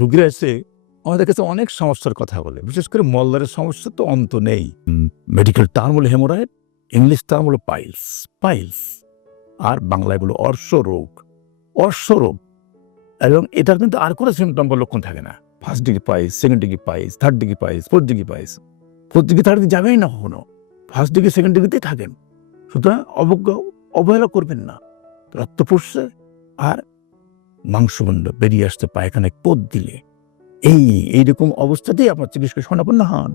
রুগীরা এসে আমাদের কাছে অনেক সমস্যার কথা বলে। বিশেষ করে মলদারের সমস্যা তো অন্ত নেই। মেডিকেল টার্ম হলো হেমোরাইড ইংলিশ টার্ম হলো পাইলস পাইলস আর বাংলায় বলো অর্শ রোগ অর্শ রোগ এবং এটার কিন্তু আর কোনো সিমটম বা লক্ষণ থাকে না। First degree piles second degree piles third degree piles fourth degree piles fourth degree third degree যাবেই না কখনো। ফার্স্ট ডিগ্রি সেকেন্ড ডিগ্রিতেই থাকেন। সুতরাং অবজ্ঞা, অবহেলা করবেন না। রক্ত পড়ছে, আর মাংসবন্ধ বেরিয়ে আসতে পায়খানায় পদ দিলে। এই, এইরকম অবস্থাতেই আপনার চিকিৎসা শোনাপন্ন হন।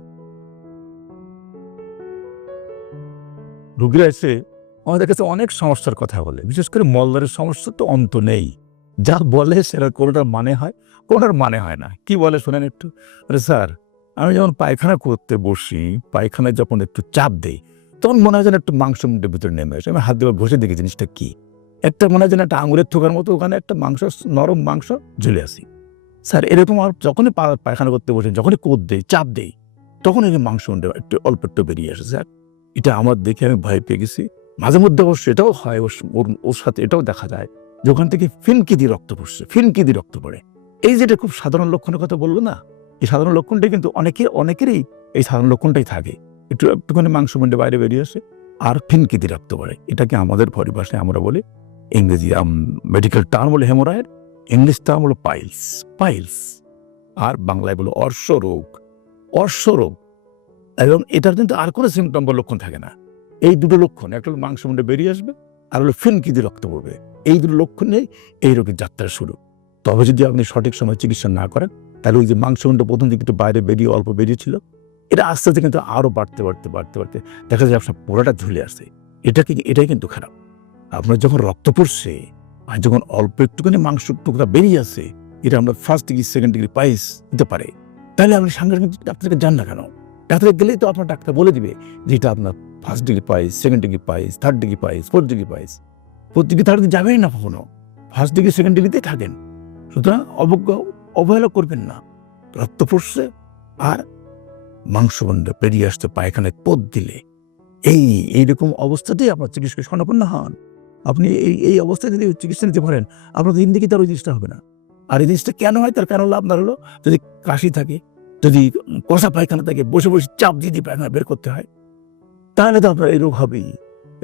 রুগীরা এসে আমাদের কাছে অনেক সমস্যার কথা বলে। বিশেষ করে মলদারের সমস্যা তো অন্ত নেই। যা বলে সেটা কোনোটার মানে হয়, কোনোটার মানে হয় না। কি বলে শোনেন একটু? আরে স্যার, আমি যখন পায়খানা করতে বসি, পায়খানায় যখন একটু চাপ দেই, তখন মনে হয় যেন একটু মাংস মুখের ভিতরে নেমে আসে। আমি হাত দিয়ে ঘষে দেখি জিনিসটা কি। একটা মনে হয় যেন একটা আঙুরের থোকার মতো ওখানে একটা মাংস, নরম মাংস ঝুলে আসি। স্যার, এরকম আর যখনই পায়খানা করতে বসেন, যখনই কোদ দেই, চাপ দেই তখন এই মাংস একটু অল্প একটু বেরিয়ে আসে, স্যার। এটা আমার দেখে আমি ভয় পেয়ে গেছি। মাঝে মধ্যে অবশ্য এটাও হয় ওর, ওর- সাথে এটাও দেখা যায় যে ওখান থেকে ফিনকি দিয়ে রক্ত পড়ছে ফিনকি দিয়ে রক্ত পড়ে। এই যেটা খুব সাধারণ লক্ষণের কথা বলল না, এই সাধারণ লক্ষণটাই কিন্তু অনেকের অনেকেরই এই সাধারণ লক্ষণটাই থাকে। একটু একটুখানি মাংস মন্ডে বাইরে বেরিয়ে আসে, আর ফিনকি দিয়ে রক্ত পড়ে। এটাকে আমাদের পরিভাষায় আমরা বলি ইংরেজি মেডিকেল টার্ম বলে হেমোরাইড ইংলিশ টার্ম হলো পাইলস পাইলস আর বাংলায় বলো অর্শ রোগ অর্শ রোগ এবং এটার কিন্তু আর কোনো সিমটম বা লক্ষণ থাকে না। এই দুটো লক্ষণ, একটা হলো মাংস মুন্ডে বেরিয়ে আসবে, আর হলো ফিনকি রক্ত পড়বে। এই দুটো লক্ষণ নিয়ে এই রোগের যাত্রা শুরু। তবে যদি আপনি সঠিক সময় চিকিৎসা না করেন, তাহলে ওই যে মাংস মুন্ড প্রথম দিকে একটু বাইরে বেরিয়ে অল্প বেরিয়েছিল, এটা আস্তে আস্তে কিন্তু আরও বাড়তে বাড়তে বাড়তে বাড়তে দেখা যায় আপনার পোড়াটা ঝুলে আসে। এটা কি এটাই কিন্তু খারাপ। আপনার যখন রক্ত পড়ছে আর যখন অল্প একটুখানি মাংস টুকরা বেরিয়ে আসে এটা আমরা ফার্স্ট ডিগ্রি সেকেন্ড ডিগ্রি পাইস হতে পারে। তাহলে আপনি সাংঘাতিক ডাক্তারকে যান না কেন? ডাক্তারে গেলেই তো আপনার ডাক্তার বলে দিবে যে এটা আপনার first degree piles second degree piles third degree piles fourth degree piles. Fourth degree third degree যাবেই না কখনো। ফার্স্ট ডিগ্রি সেকেন্ড ডিগ্রিতেই থাকেন। সুতরাং অবজ্ঞা, অবহেলা করবেন না। রক্ত পড়ছে আর মাংসবন্ধ বেরিয়ে আসতে পায়খানায় পদ দিলে। এই, এইরকম অবস্থাতেই আপনার চিকিৎসা স্বর্ণপন্ন হন। আপনি এই এই অবস্থায় যদি চিকিৎসা নিতে পারেন, আপনার জিন্দিগি তার ওই জিনিসটা হবে না। আর এই জিনিসটা কেন হয়? তার কারণ হলো আপনার হলো যদি কাশি থাকে, যদি কষা পায়খানা থাকে, বসে বসে চাপ দিয়ে দিয়ে পায়খানা বের করতে হয়, তাহলে তো আপনার এই রোগ হবেই।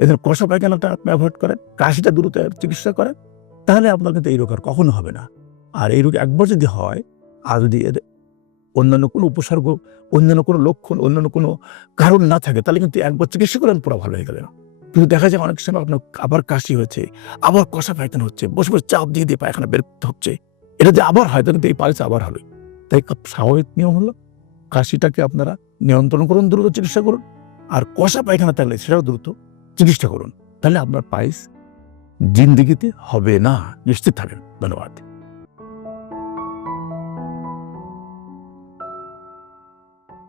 এদের কষা পায়খানাটা আপনি অ্যাভয়েড করেন, কাশিটা দ্রুত চিকিৎসা করেন, তাহলে আপনার কিন্তু এই রোগ আর কখনো হবে না। আর এই রোগ একবার যদি হয়, আর যদি এর অন্যান্য কোনো উপসর্গ, অন্যান্য কোনো লক্ষণ, অন্যান্য কোনো কারণ না থাকে, তাহলে কিন্তু একবার চিকিৎসা করেন, পুরো ভালো হয়ে গেলেন। কিন্তু দেখা যায় অনেক সময় আপনার আবার কাশি হয়েছে, আবার কষা পায়খানা হচ্ছে, বসে বসে চাপ দিয়ে দিয়ে পায়খানা বের হচ্ছে। এটা যে আবার হয়, তাহলে এই পালিসে আবার হবে তাই স্বাভাবিক নিয়ম হলো কাশিটাকে আপনারা নিয়ন্ত্রণ করুন, দ্রুত চিকিৎসা করুন। আর কষা পায়খানা থাকলে সেটাও দ্রুত চিকিৎসা করুন। তাহলে আপনার পায়েস জিন্দিগিতে হবে না। নিশ্চিত থাকেন ধন্যবাদ।